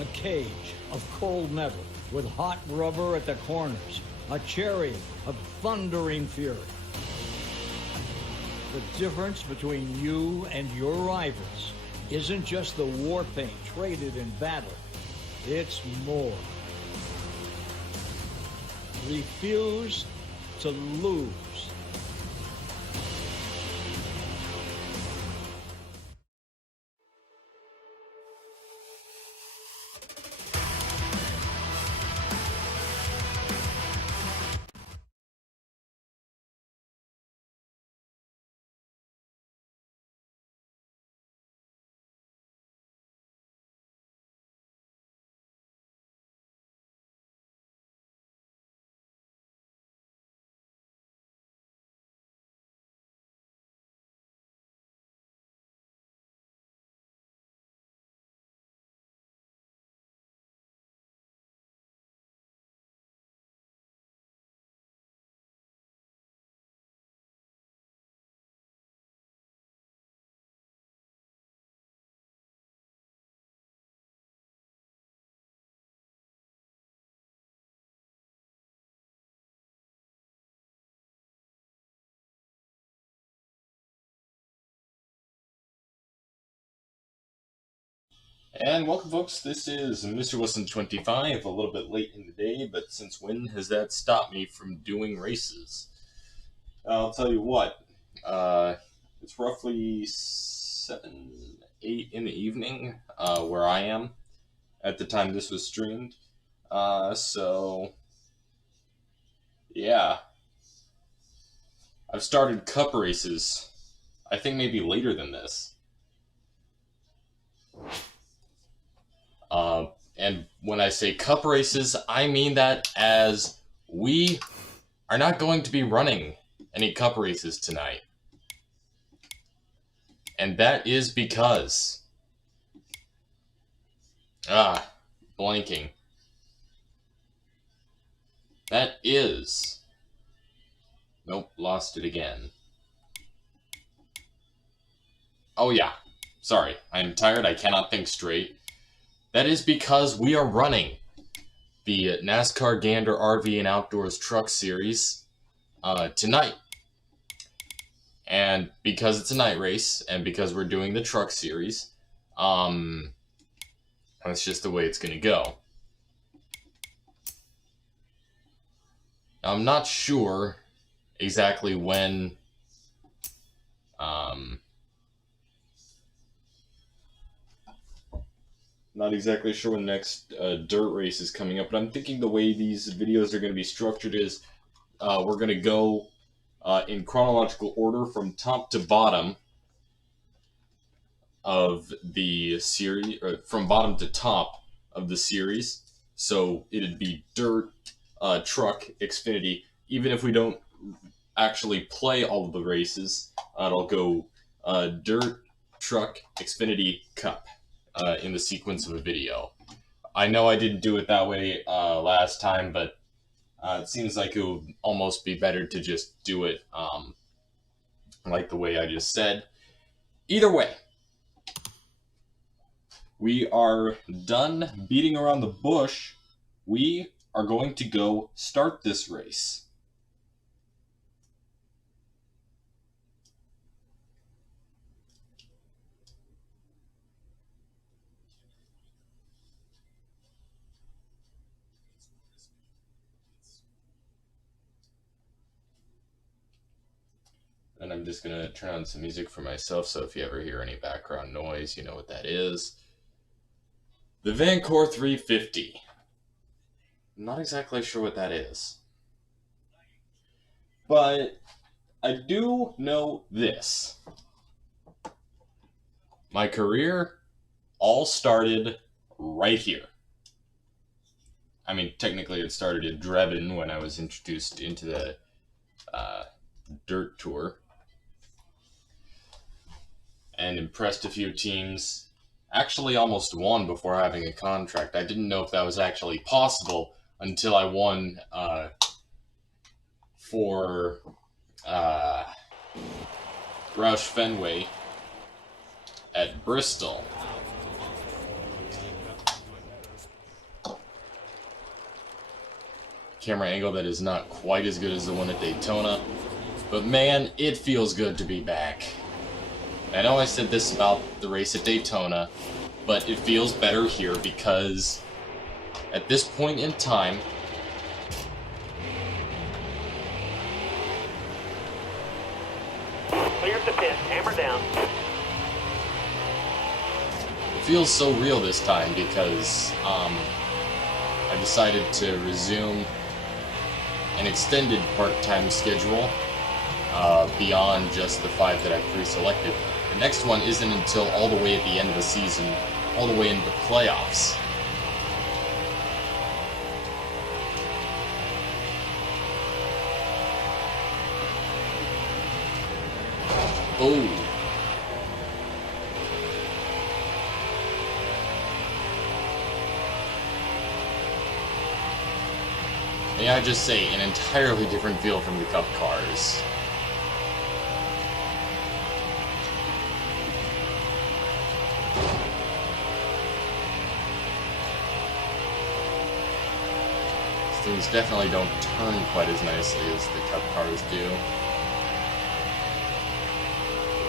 A cage of cold metal with hot rubber at the corners. A chariot of thundering fury. The difference between you and your rivals isn't just the war paint traded in battle. It's more. Refuse to lose. And welcome, folks. This is Mr. Wilson 25, a little bit late in the day, but since when has that stopped me from doing races? I'll tell you what, it's roughly 7, 8 in the evening where I am at the time this was streamed. So, yeah. I've started cup races, I think maybe later than this. And when I say cup races, I mean that as we are not going to be running any cup races tonight. And that is because... blanking. That is... Nope, lost it again. Oh yeah, sorry, I'm tired, I cannot think straight. That is because we are running the NASCAR Gander RV and Outdoors Truck Series tonight. And because it's a night race, and because we're doing the truck series, that's just the way it's going to go. I'm not sure exactly when not exactly sure when the next dirt race is coming up, but I'm thinking the way these videos are going to be structured is we're going to go in chronological order from top to bottom of the series, or from bottom to top of the series. So it'd be dirt, truck, Xfinity. Even if we don't actually play all of the races, it'll go dirt, truck, Xfinity, cup in the sequence of a video. I know I didn't do it that way last time, but it seems like it would almost be better to just do it like the way I just said. Either way, we are done beating around the bush. We are going to go start this race. And I'm just going to turn on some music for myself, so if you ever hear any background noise, you know what that is. The Vankor 350. I'm not exactly sure what that is. But I do know this. My career all started right here. I mean, technically it started in Drebin when I was introduced into the dirt tour. And impressed a few teams. Actually almost won before having a contract. I didn't know if that was actually possible until I won for Roush Fenway at Bristol. camera angle that is not quite as good as the one at Daytona. But man, it feels good to be back. I know I said this about the race at Daytona, but it feels better here because at this point in time, clear the pit, hammer down. it feels so real this time because I decided to resume an extended part-time schedule beyond just the 5 that I pre-selected. The next one isn't until all the way at the end of the season, all the way into the playoffs. Oh. May I just say, an entirely different feel from the Cup cars. Things definitely don't turn quite as nicely as the Cup cars do.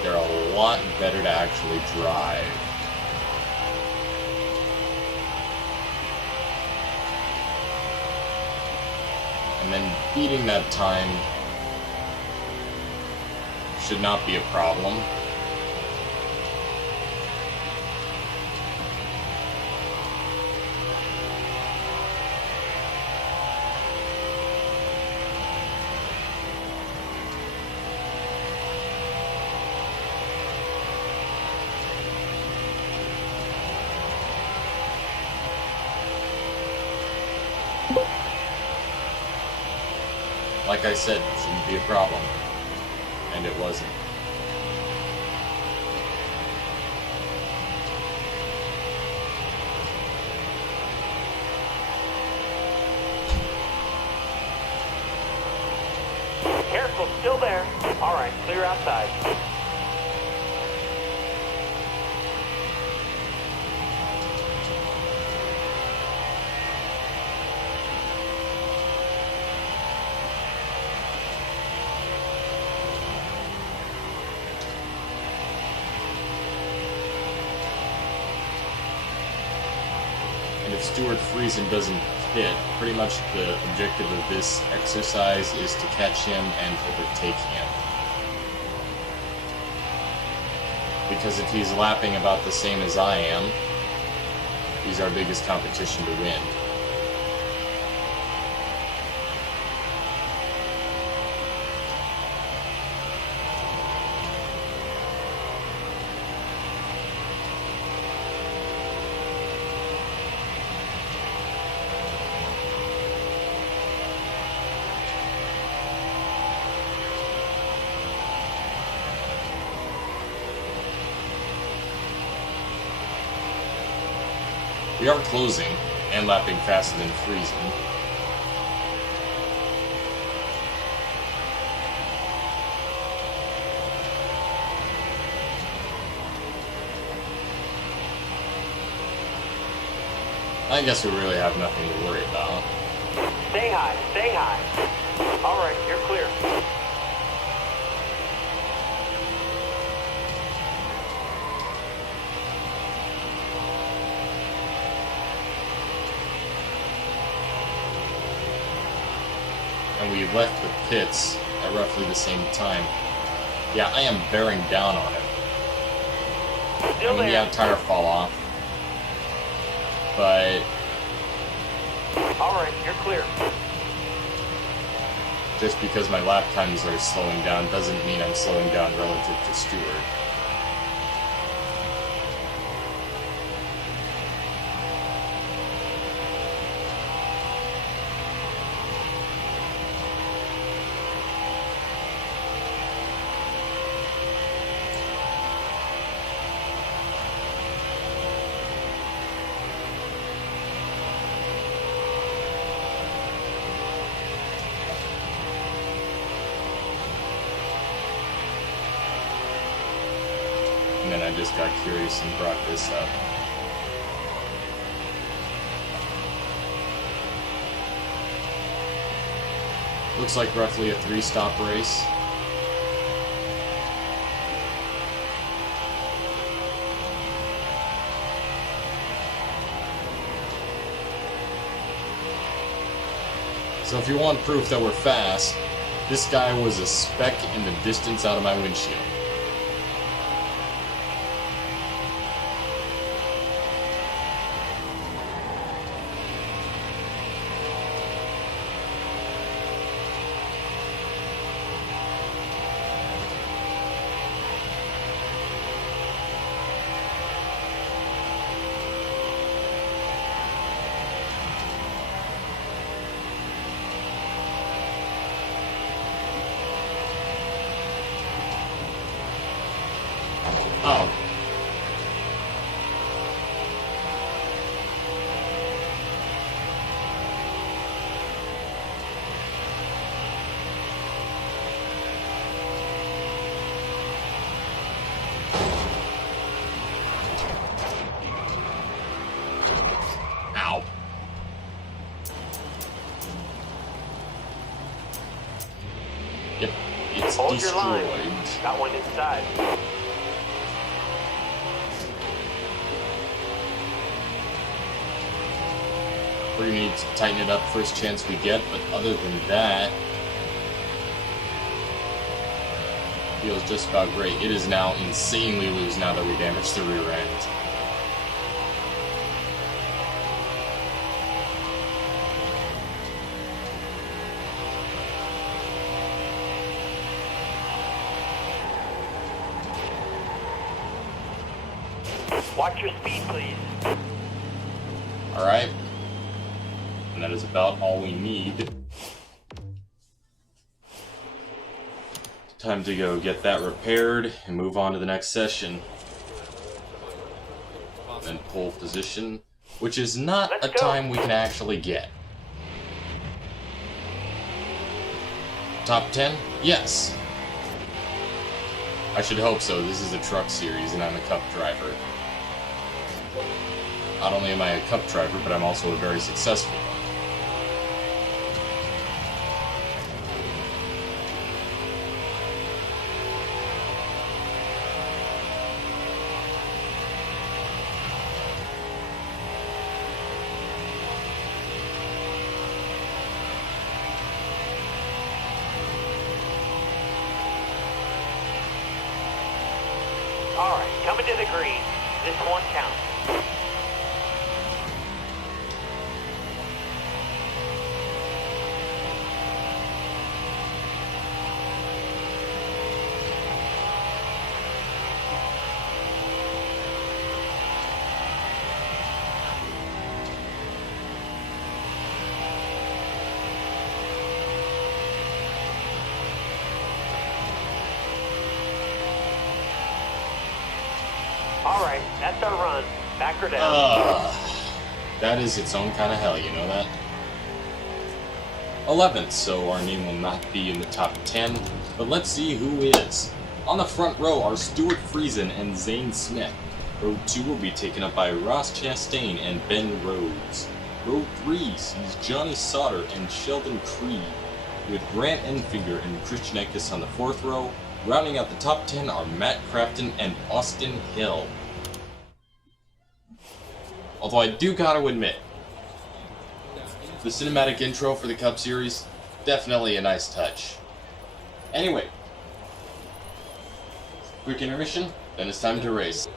They're a lot better to actually drive. And then beating that time should not be a problem. Like I said, it shouldn't be a problem. And it wasn't. Careful, still there. All right, clear outside. And if Stuart Friesen doesn't hit, pretty much the objective of this exercise is to catch him and overtake him. Because if he's lapping about the same as I am, he's our biggest competition to win. We are closing and lapping faster than Friesen. I guess we really have nothing to worry about. Stay high, stay high. All right, you're clear. And we left the pits at roughly the same time. Yeah, I am bearing down on it. Still I mean, there. yeah, tire fall off. But All right, you're clear. just because my lap times are slowing down doesn't mean I'm slowing down relative to Stewart. And then I just got curious and brought this up. Looks like roughly a 3-stop race. So if you want proof that we're fast, this guy was a speck in the distance out of my windshield. Oh. Ow. Yep, it's Hold destroyed. your line. Got one inside. We're gonna need to tighten it up first chance we get, but other than that, feels just about great. It is now insanely loose now that we damaged the rear end. Watch your speed, please. Alright. And that is about all we need. Time to go get that repaired and move on to the next session. And pole position, which is not a time we can actually get. Top 10? Yes. I should hope so. This is a truck series and I'm a cup driver. Not only am I a cup driver, but I'm also a very successful one. Alright, coming to the green. This one counts. Alright, that's our run. Back her down. That is its own kind of hell, you know that? 11th, so our name will not be in the top 10, but let's see who is. On the front row are Stuart Friesen and Zane Smith. Row 2 will be taken up by Ross Chastain and Ben Rhodes. Row 3 sees Johnny Sauter and Sheldon Creed, with Grant Enfinger and Christian Eckes on the 4th row. Rounding out the top 10 are Matt Crafton and Austin Hill. Although I do gotta admit, the cinematic intro for the Cup Series, definitely a nice touch. Anyway, quick intermission, then it's time to race.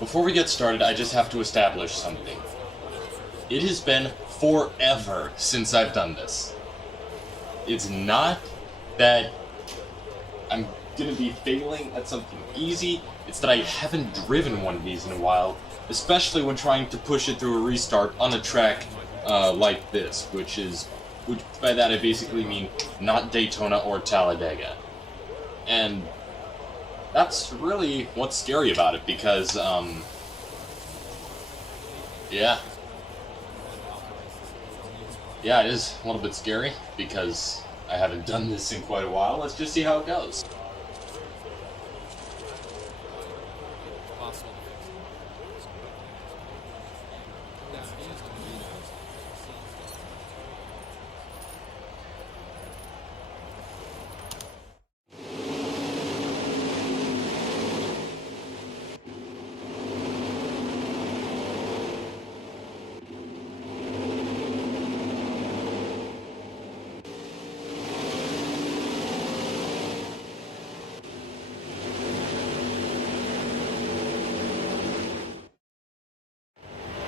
Before we get started, I just have to establish something. It has been forever since I've done this. It's not that I'm gonna be failing at something easy, it's that I haven't driven one of these in a while, especially when trying to push it through a restart on a track like this, which by that I basically mean not Daytona or Talladega. And that's really what's scary about it, because, yeah, it is a little bit scary, because I haven't done this in quite a while. Let's just see how it goes.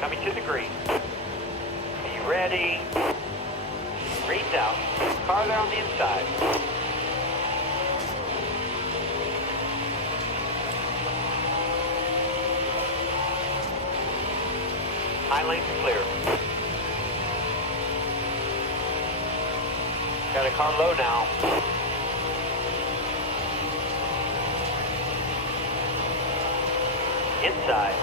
Coming to the green. Be ready. Green's out. Car there on the inside. High lane's clear. Got a car low now. Inside.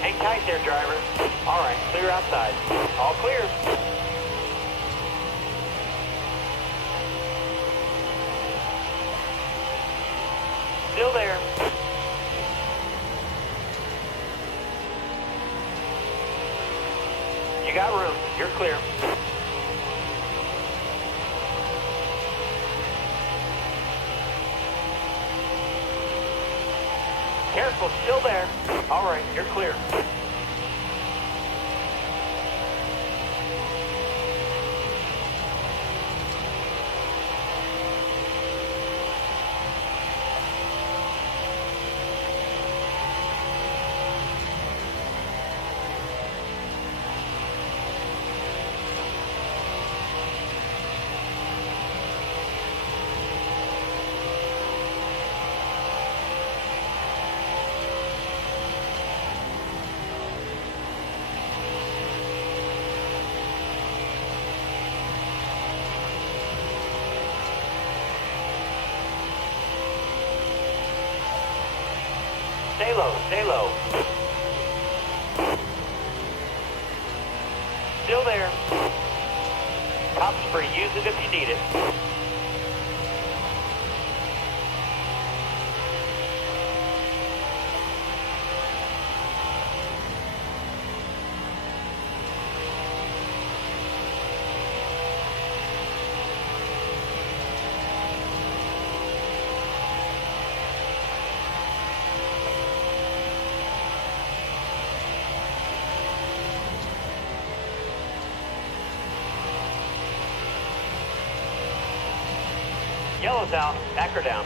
Hang tight there, driver. All right, clear outside. All clear. Still there. You got room. You're clear. Careful, still there. All right, you're clear. Stay low, stay low. Still there. Top's free, use it if you need it. Yellow's out, back her down.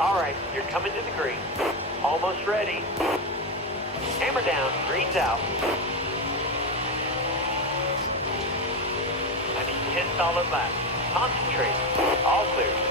All right, you're coming to the green. Almost ready. Hammer down, green's out. I need 10 solid laps. Concentrate. All clear.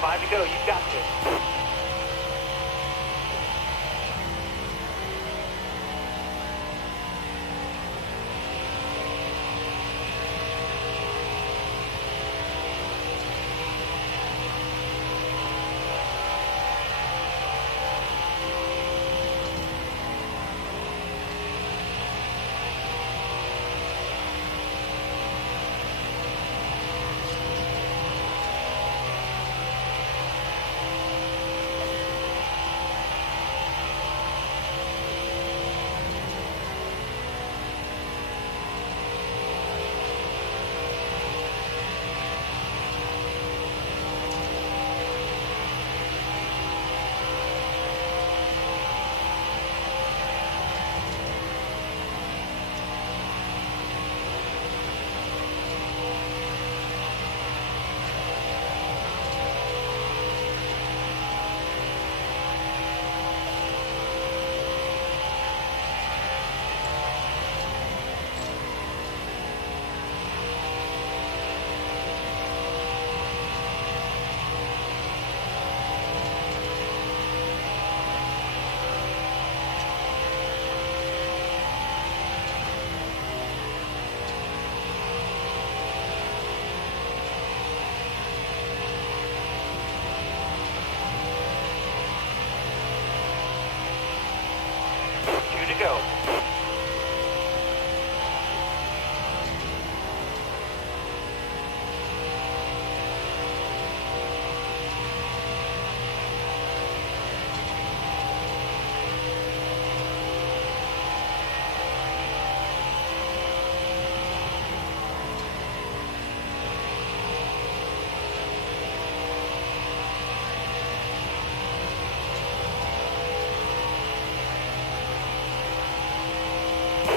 Five to go, you got this. go.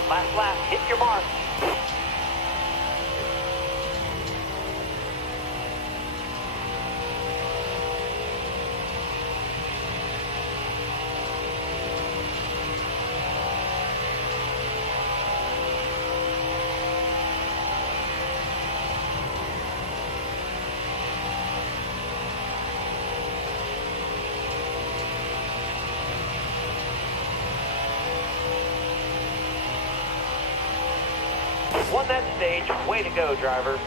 Last lap, hit your mark. Won that stage. Way to go, driver.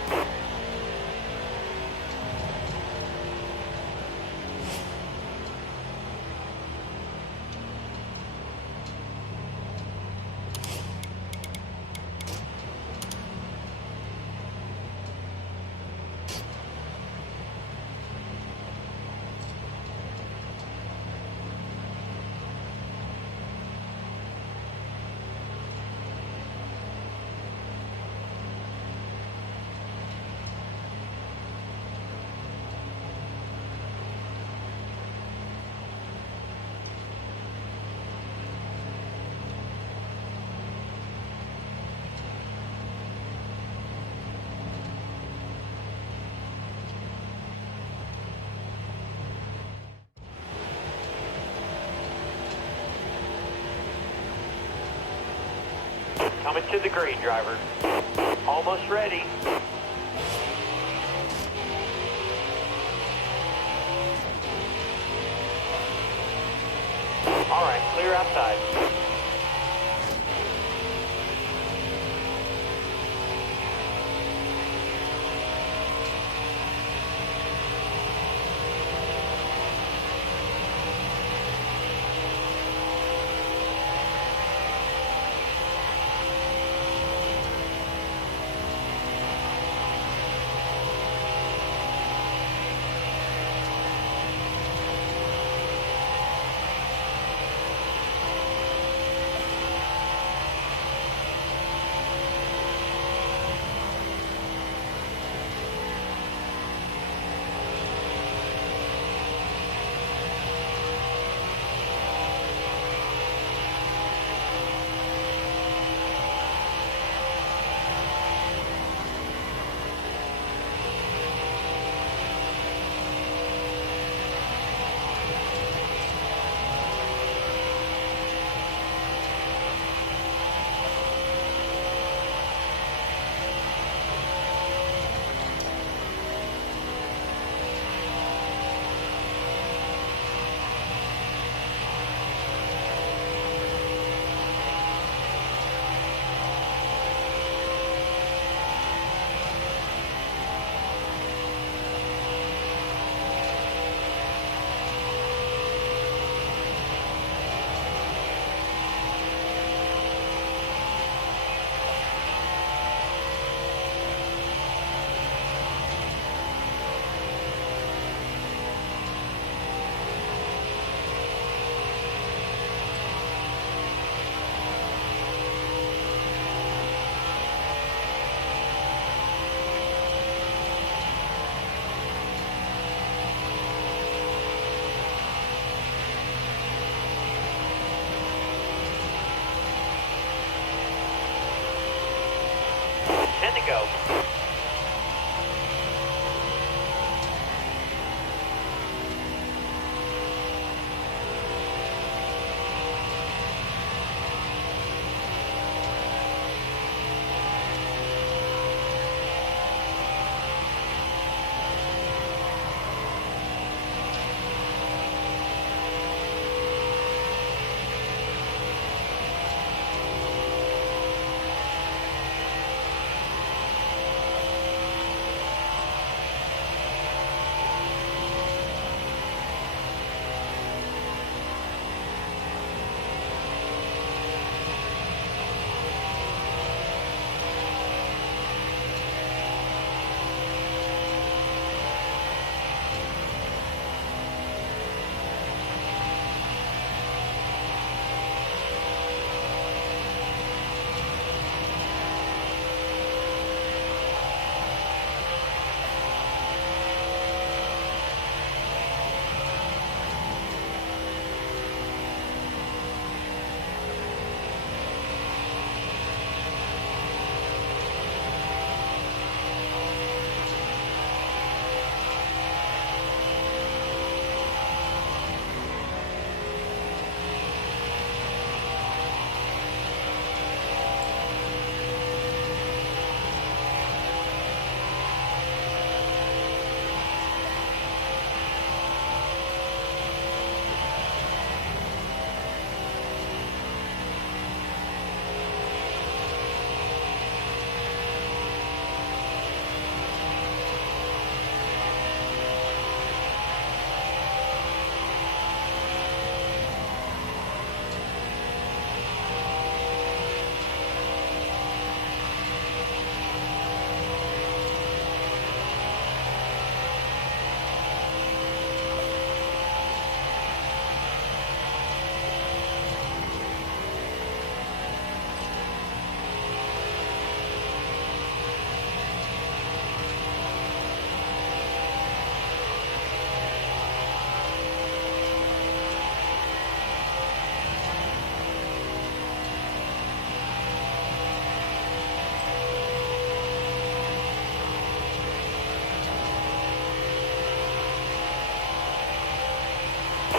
Coming to the green, driver. Almost ready. All right, clear outside. Go.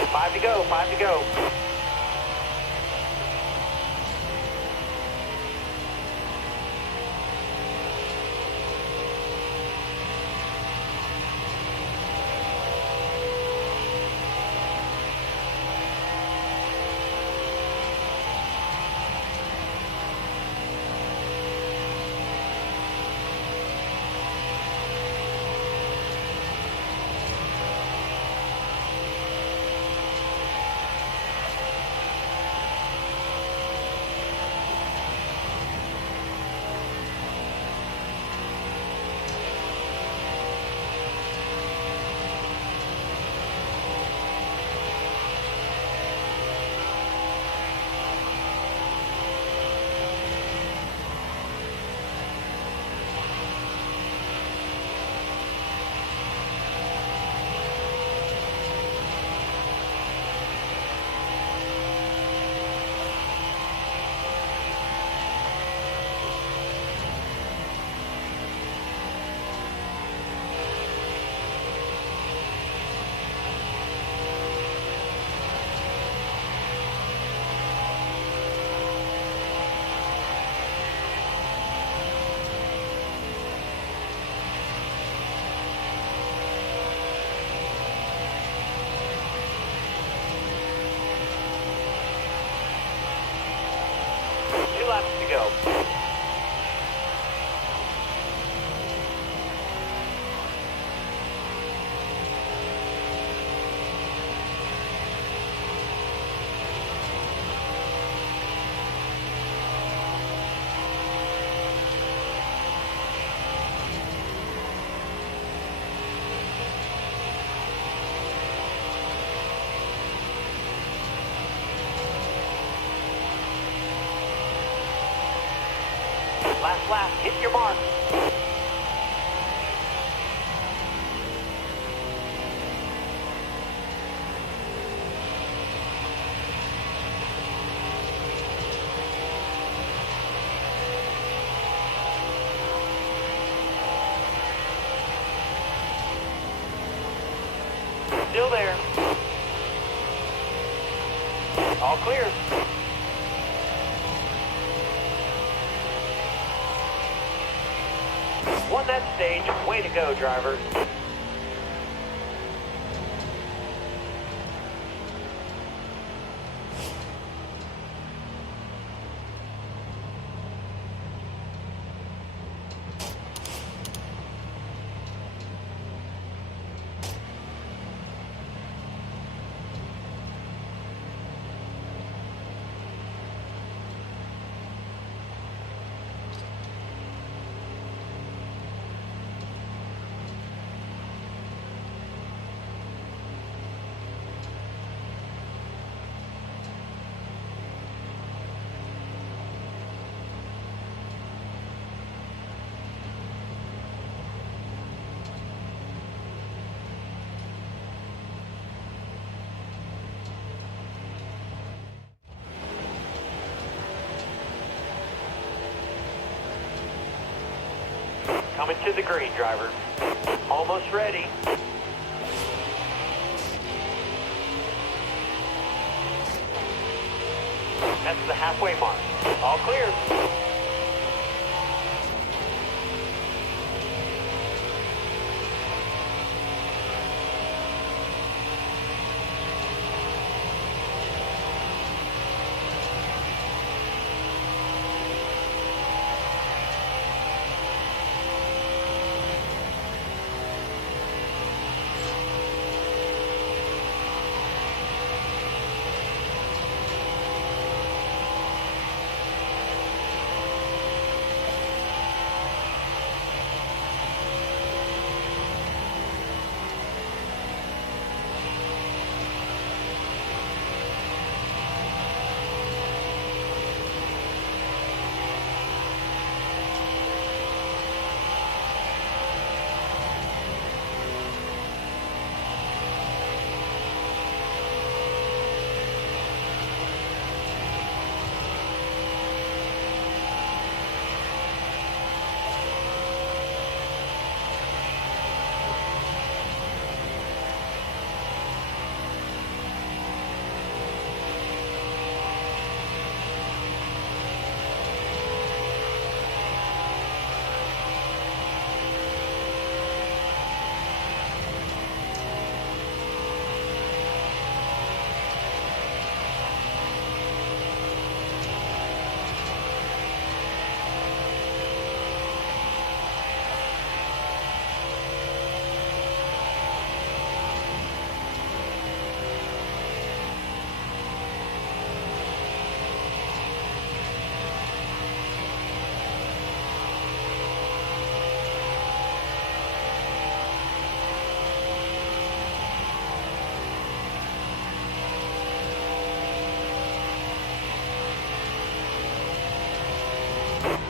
5 to go, 5 to go. Laps to go. Last lap, hit your mark. Still there. All clear. Won that stage. Way to go, driver. Coming to the green, driver. Almost ready. That's the halfway mark. All clear.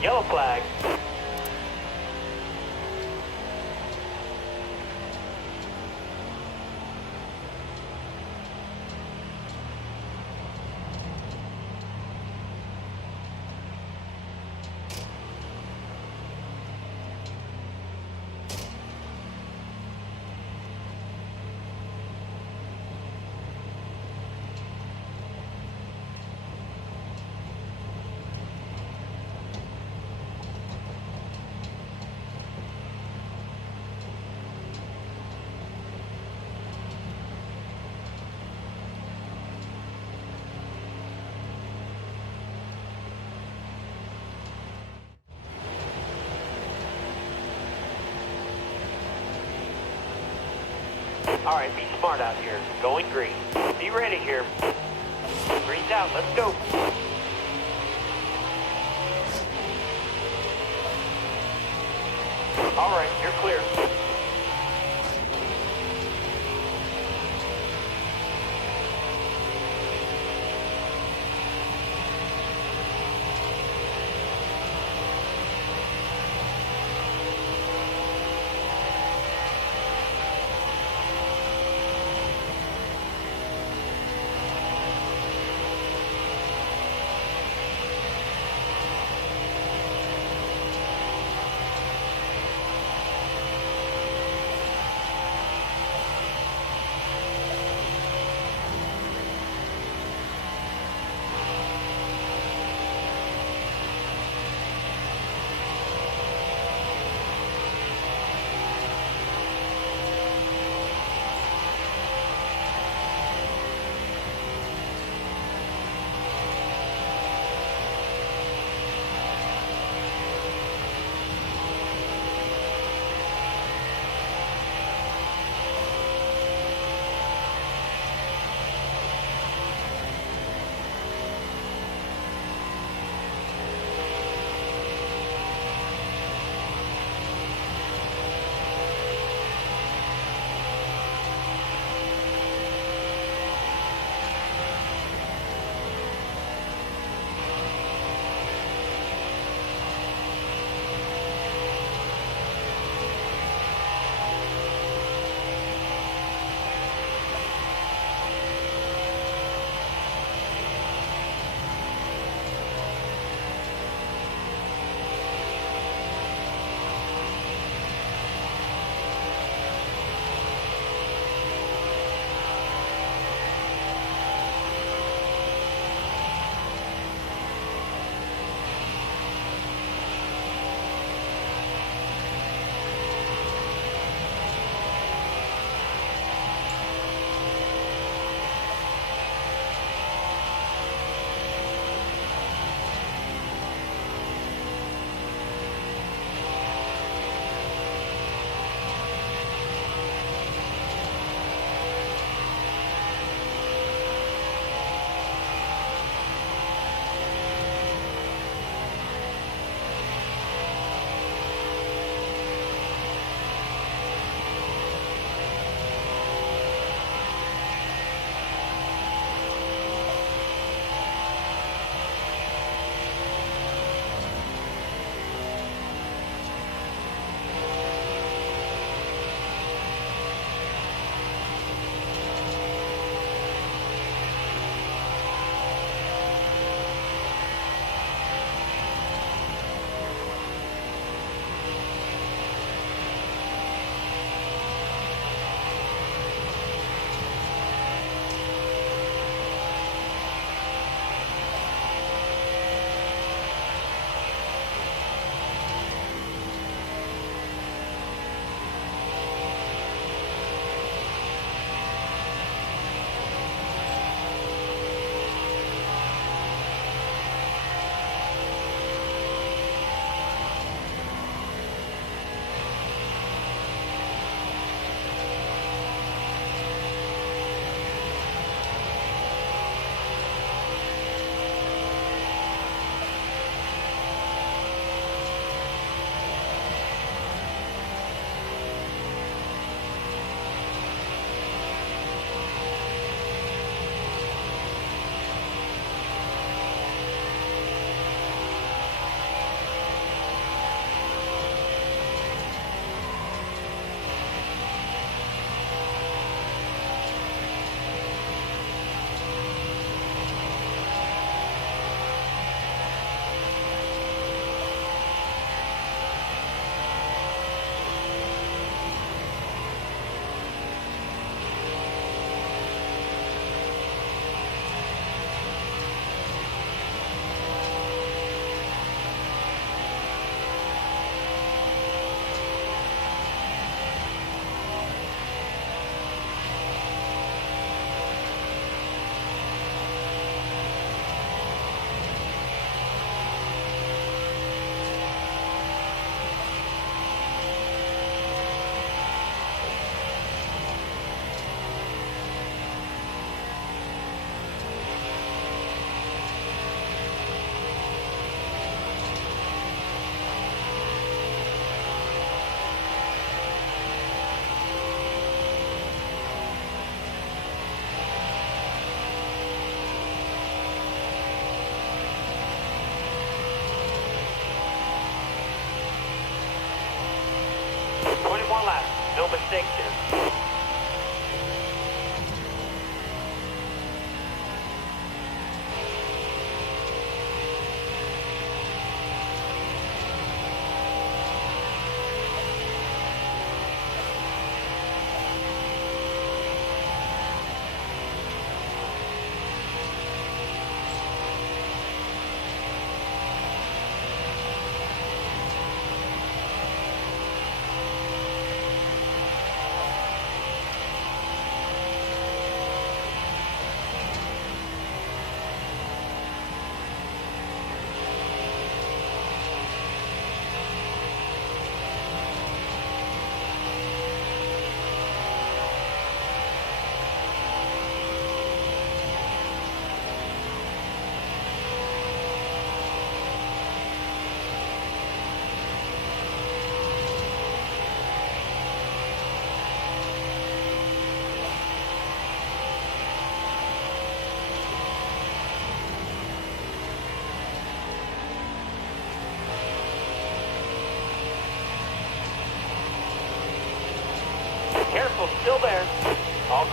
Yellow flag. All right, be smart out here. Going green. Be ready here. Green's out. Let's go. All right, you're clear.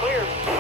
clear.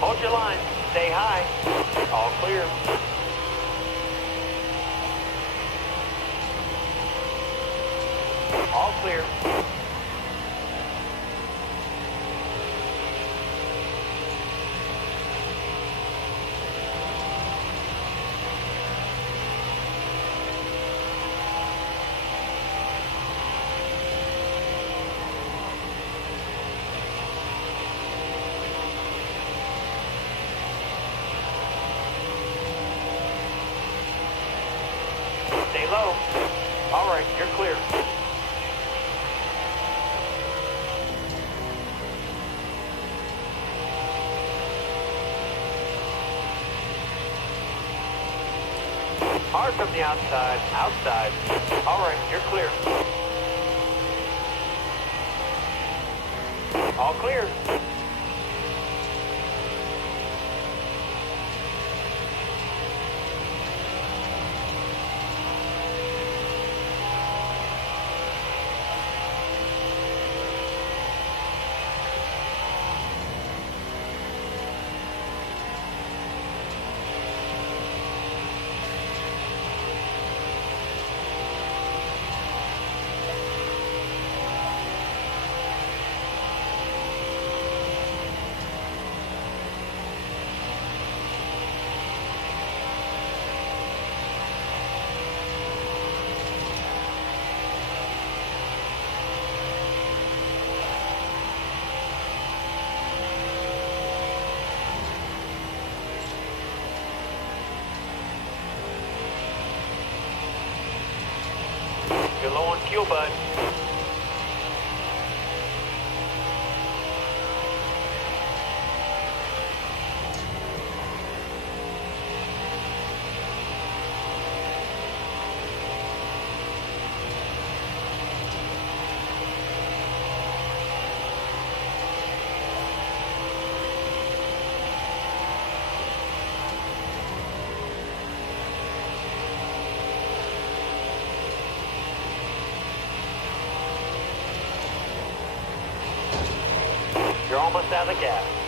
Hold your line. Stay high. All clear. All clear. Stay low. All right, you're clear. Hard from the outside. Outside. All right, you're clear. All clear. You're low on fuel, bud. You're almost out of gas.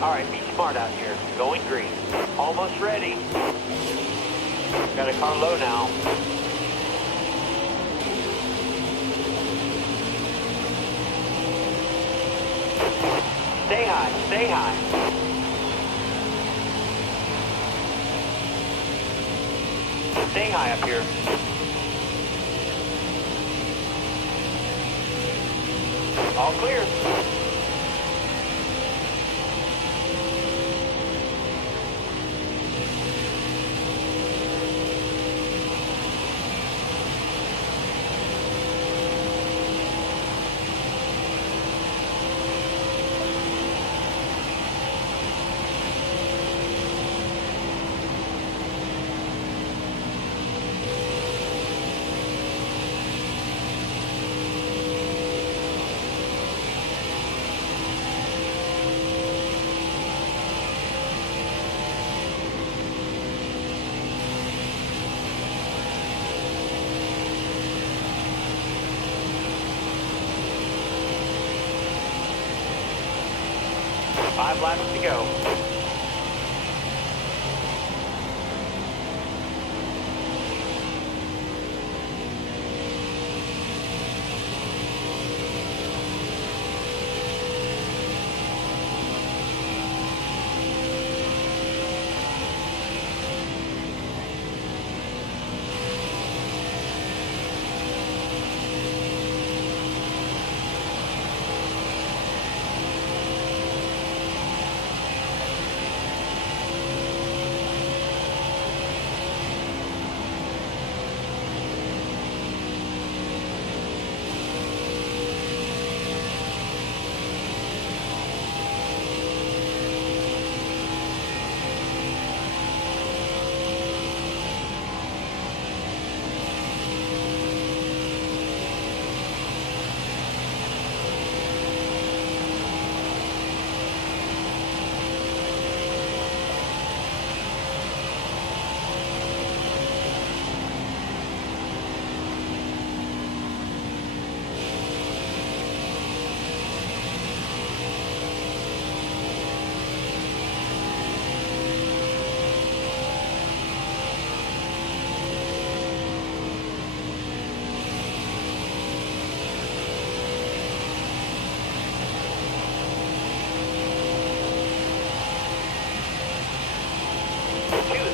All right, be smart out here. Going green. Almost ready. Got a car low now. Stay high, stay high. Stay high up here. All clear. Five laps to go.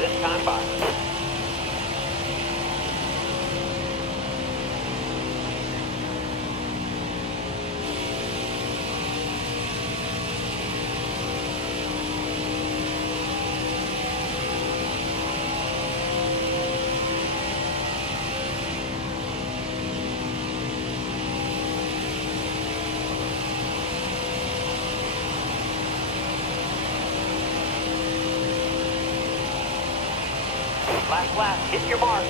This time by. Last lap, hit your mark.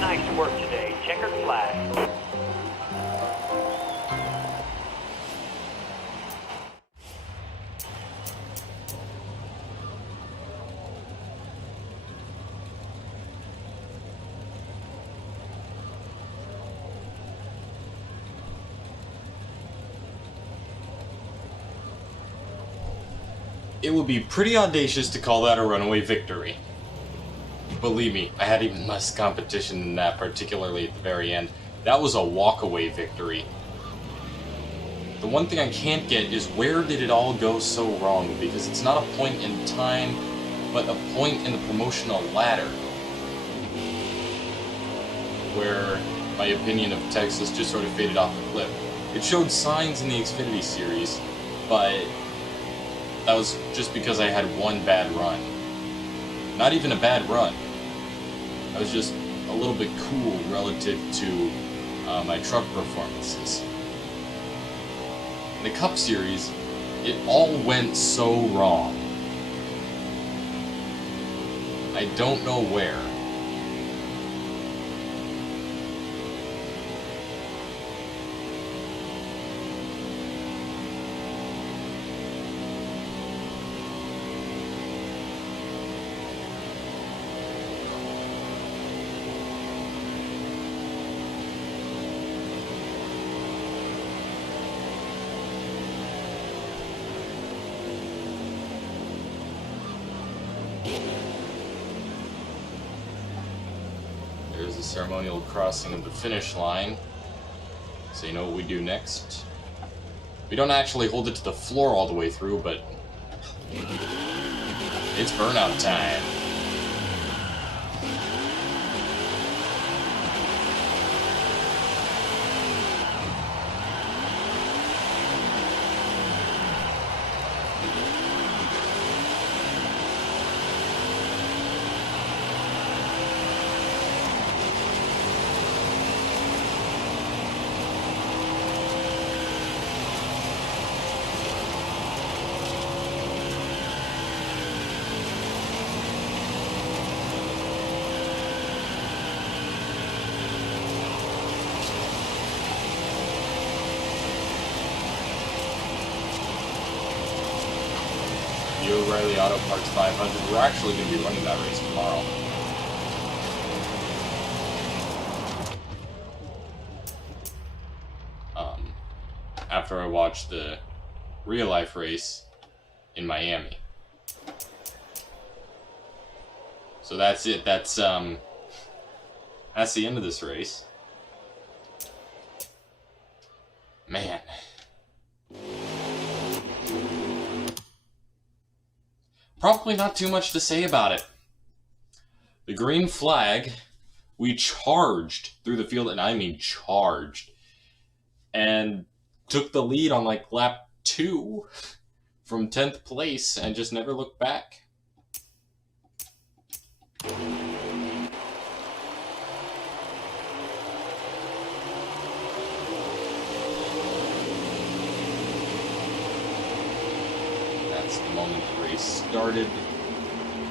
Nice work today. Checkered flag. It would be pretty audacious to call that a runaway victory. Believe me, I had even less competition than that, particularly at the very end. That was a walkaway victory. The one thing I can't get is where did it all go so wrong, because it's not a point in time, but a point in the promotional ladder. Where my opinion of Texas just sort of faded off the cliff. It showed signs in the Xfinity series, but that was just because I had one bad run. Not even a bad run. I was just a little bit cool relative to my truck performances. In the Cup Series, it all went so wrong. I don't know where. There's the ceremonial crossing of the finish line. So you know what we do next? We don't actually hold it to the floor all the way through, but it's burnout time. The O'Reilly Auto Parts 500. We're actually going to be running that race tomorrow. After I watched the real life race in Miami. So that's it. That's the end of this race. Man. Probably not too much to say about it. The green flag, we charged through the field, and I mean charged, and took the lead on like lap 2 from 10th place and just never looked back. That's the moment the race started.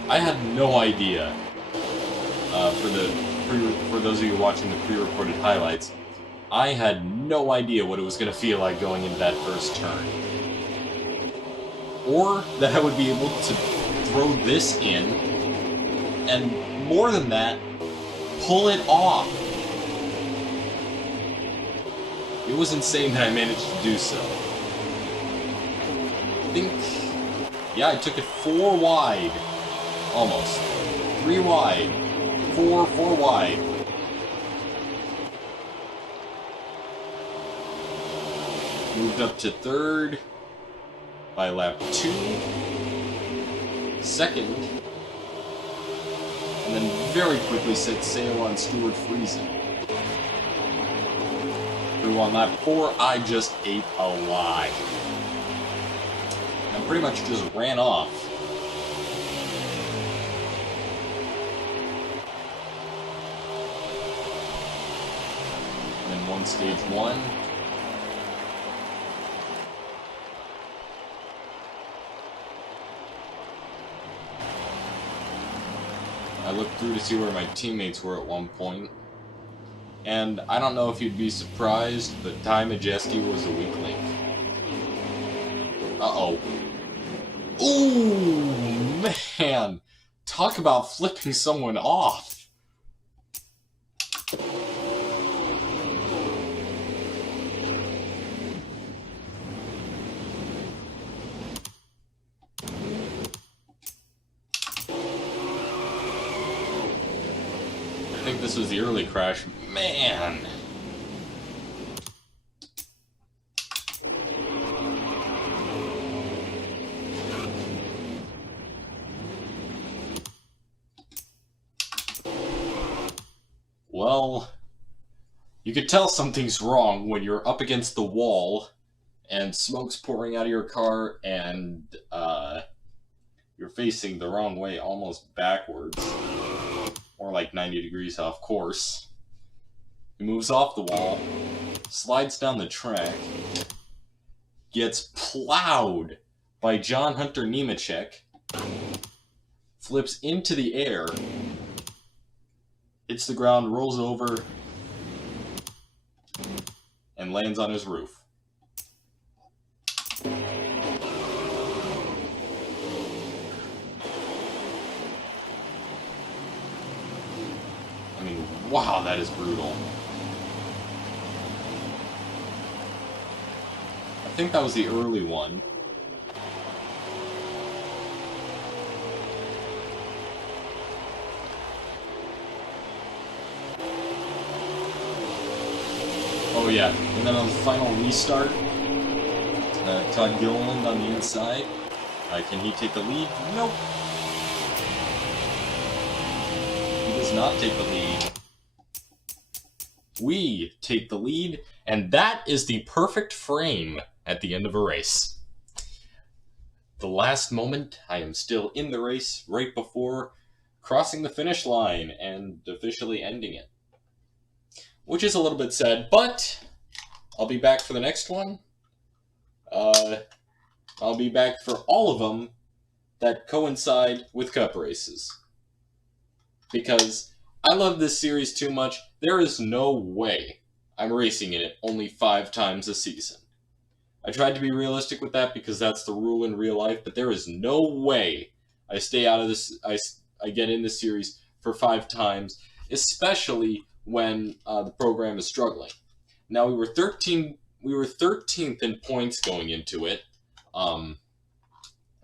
I had no idea, for those of you watching the pre-recorded highlights, I had no idea what it was going to feel like going into that first turn. Or that I would be able to throw this in, and more than that, pull it off. It was insane that I managed to do so. I think, yeah, I took it 4 wide. Almost. 3 wide. 4 wide. Moved up to 3rd by lap 2, 2nd, and then very quickly set sail on Stuart Friesen, who on lap 4 I just ate alive. And pretty much just ran off. And then won stage 1. I looked through to see where my teammates were at one point, and I don't know if you'd be surprised, but Ty Majeski was a weak link. Uh-oh. Ooh, man! Talk about flipping someone off! I think this was the early crash. Man! Well, you could tell something's wrong when you're up against the wall and smoke's pouring out of your car and you're facing the wrong way, almost backwards. Or like 90 degrees off course. He moves off the wall, slides down the track, gets plowed by John Hunter Nemechek, flips into the air, hits the ground, rolls over, and lands on his roof. I mean, wow, that is brutal. I think that was the early one. Oh yeah, and then on the final restart, Todd Gilliland on the inside. Can he take the lead? Nope. He does not take the lead. We take the lead, and that is the perfect frame at the end of a race. The last moment, I am still in the race right before crossing the finish line and officially ending it. Which is a little bit sad, but I'll be back for the next one. I'll be back for all of them that coincide with Cup races. Because I love this series too much. There is no way I'm racing in it only 5 times a season. I tried to be realistic with that because that's the rule in real life, but there is no way I stay out of this. I get in this series for 5 times, especially when the program is struggling. Now we were 13th in points going into it.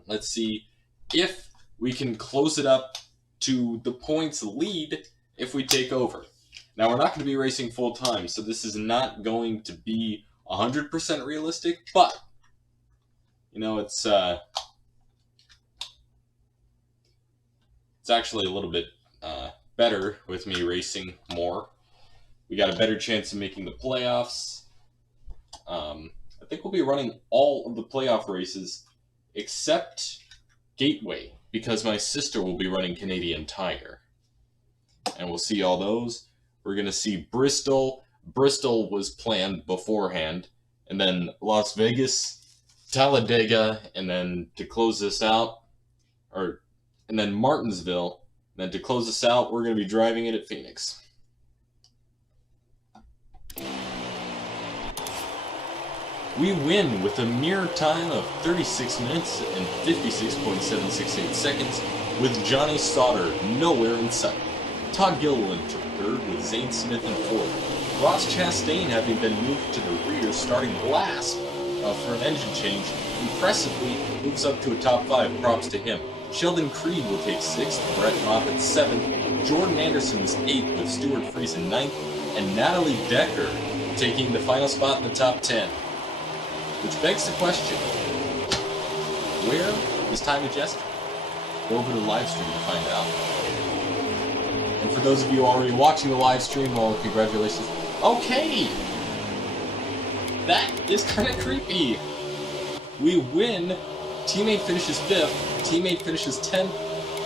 Let's see if we can close it up to the points lead if we take over. Now we're not going to be racing full time, so this is not going to be 100% realistic, but you know, it's actually a little bit better with me racing more. We got a better chance of making the playoffs. I think we'll be running all of the playoff races except Gateway, because my sister will be running Canadian Tire. And we'll see all those. We're going to see Bristol. Bristol was planned beforehand. And then Las Vegas, Talladega, and then to close this out, and then Martinsville. And then to close this out, we're going to be driving it at Phoenix. We win with a mere time of 36 minutes and 56.768 seconds, with Johnny Sauter nowhere in sight. Todd Gilliland took third with Zane Smith in fourth. Ross Chastain, having been moved to the rear, starting last for an engine change, impressively moves up to a top 5. Props to him. Sheldon Creed will take 6th, Brett Moffitt 7th, Jordan Anderson is 8th with Stuart Friesen 9th, and Natalie Decker taking the final spot in the top 10. Which begs the question, where is Time Majestic? Go over to the live stream to find out. And for those of you already watching the live stream, well, congratulations. Okay! That is kind of creepy. We win. Teammate finishes 5th. Teammate finishes 10th.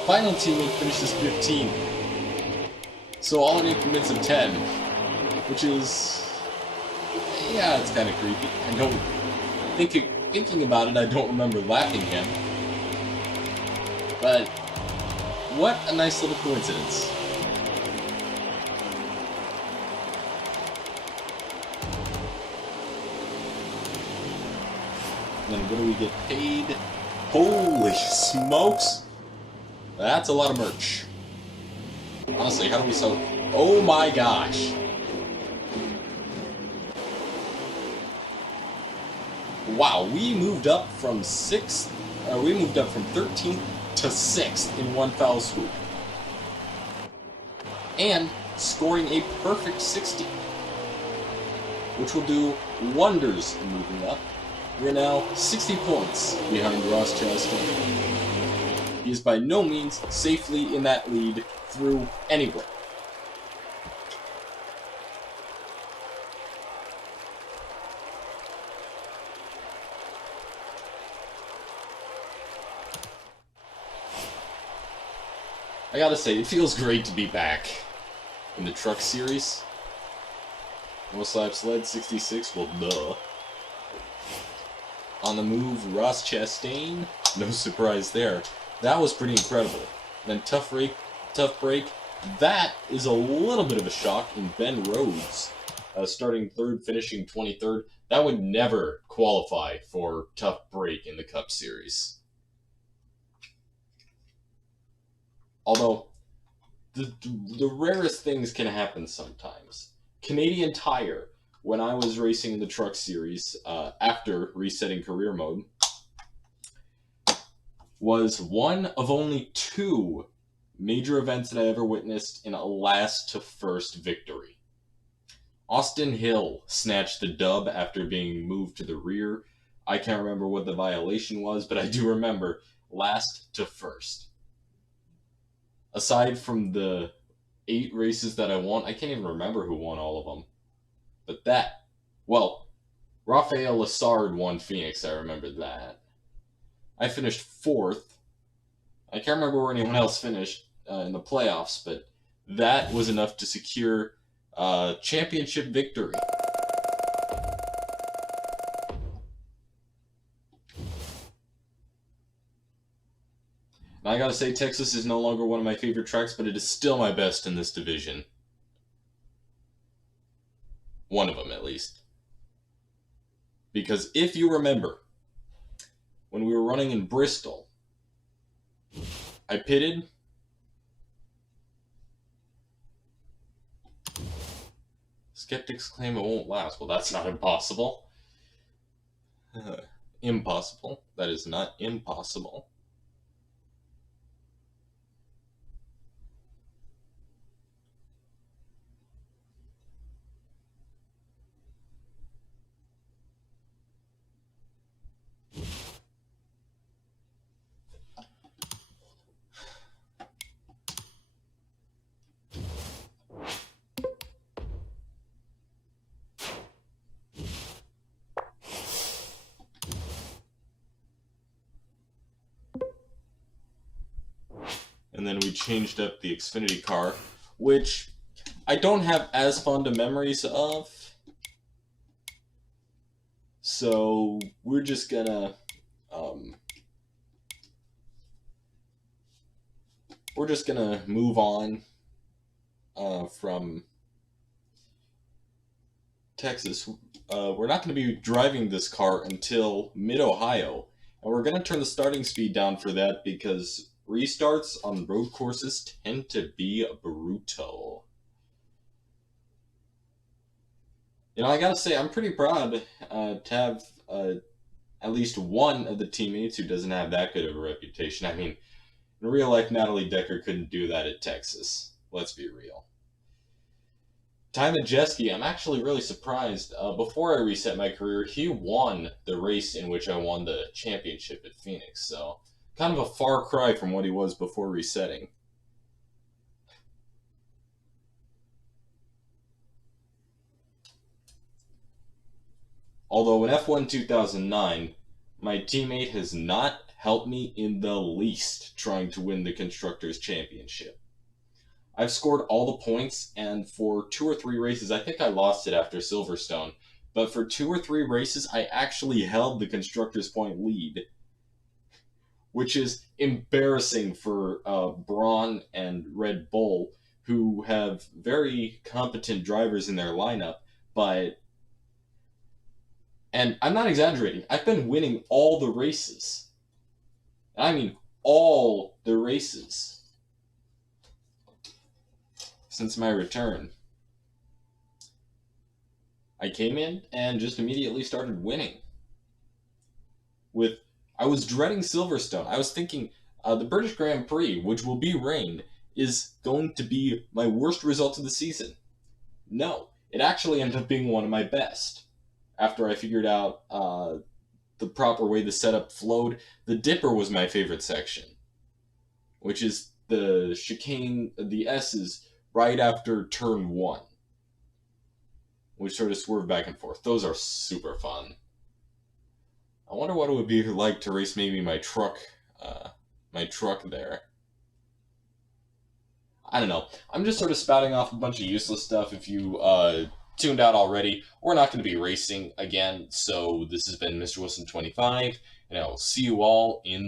Final teammate finishes 15th. So all in increments of 10. Which is... yeah, it's kind of creepy. I don't... Thinking about it, I don't remember laughing him. But what a nice little coincidence. And then what do we get paid? Holy smokes! That's a lot of merch. Honestly, how do we sell it? Oh my gosh! Wow, we moved up from 13th to 6th in one foul swoop. And scoring a perfect 60. Which will do wonders in moving up. We're now 60 points behind Ross Chastain. He is by no means safely in that lead through anywhere. I gotta say, it feels great to be back in the truck series. Most laps led, 66, well, duh. On the move, Ross Chastain, no surprise there. That was pretty incredible. then Tough Break. That is a little bit of a shock in Ben Rhodes, starting 3rd, finishing 23rd. That would never qualify for Tough Break in the Cup Series. Although, the rarest things can happen sometimes. Canadian Tire, when I was racing in the Truck Series, after resetting career mode, was one of only 2 major events that I ever witnessed in a last-to-first victory. Austin Hill snatched the dub after being moved to the rear. I can't remember what the violation was, but I do remember last to first. Aside from the 8 races that I won, I can't even remember who won all of them. But Rafael Lessard won Phoenix, I remember that. I finished 4th. I can't remember where anyone else finished in the playoffs, but that was enough to secure championship victory. And I gotta say, Texas is no longer one of my favorite tracks, but it is still my best in this division. One of them, at least. Because if you remember, when we were running in Bristol, I pitted. Skeptics claim it won't last. Well, that's not impossible. Impossible. That is not impossible. And then we changed up the Xfinity car, which I don't have as fond of memories of. So we're just gonna move on from Texas. We're not going to be driving this car until mid-Ohio, and we're going to turn the starting speed down for that because restarts on road courses tend to be brutal. You know, I gotta say, I'm pretty proud to have at least one of the teammates who doesn't have that good of a reputation. I mean, in real life, Natalie Decker couldn't do that at Texas. Let's be real. Ty Majeski, I'm actually really surprised. Before I reset my career, he won the race in which I won the championship at Phoenix, so kind of a far cry from what he was before resetting. Although in F1 2009, my teammate has not helped me in the least trying to win the Constructors' Championship. I've scored all the points, and for 2 or 3 races, I think I lost it after Silverstone, but for 2 or 3 races, I actually held the Constructors' Point lead, which is embarrassing for Braun and Red Bull, who have very competent drivers in their lineup, and I'm not exaggerating, I've been winning all the races. I mean, all the races since my return. I came in and just immediately started winning. I was dreading Silverstone. I was thinking the British Grand Prix, which will be rain, is going to be my worst result of the season. No, it actually ended up being one of my best. After I figured out the proper way the setup flowed, the Dipper was my favorite section, which is the chicane, the S's, right after turn 1, which sort of swerve back and forth. Those are super fun. I wonder what it would be like to race maybe my truck there. I don't know. I'm just sort of spouting off a bunch of useless stuff. If you tuned out already, we're not going to be racing again. So this has been Mr. Wilson 25, and I will see you all in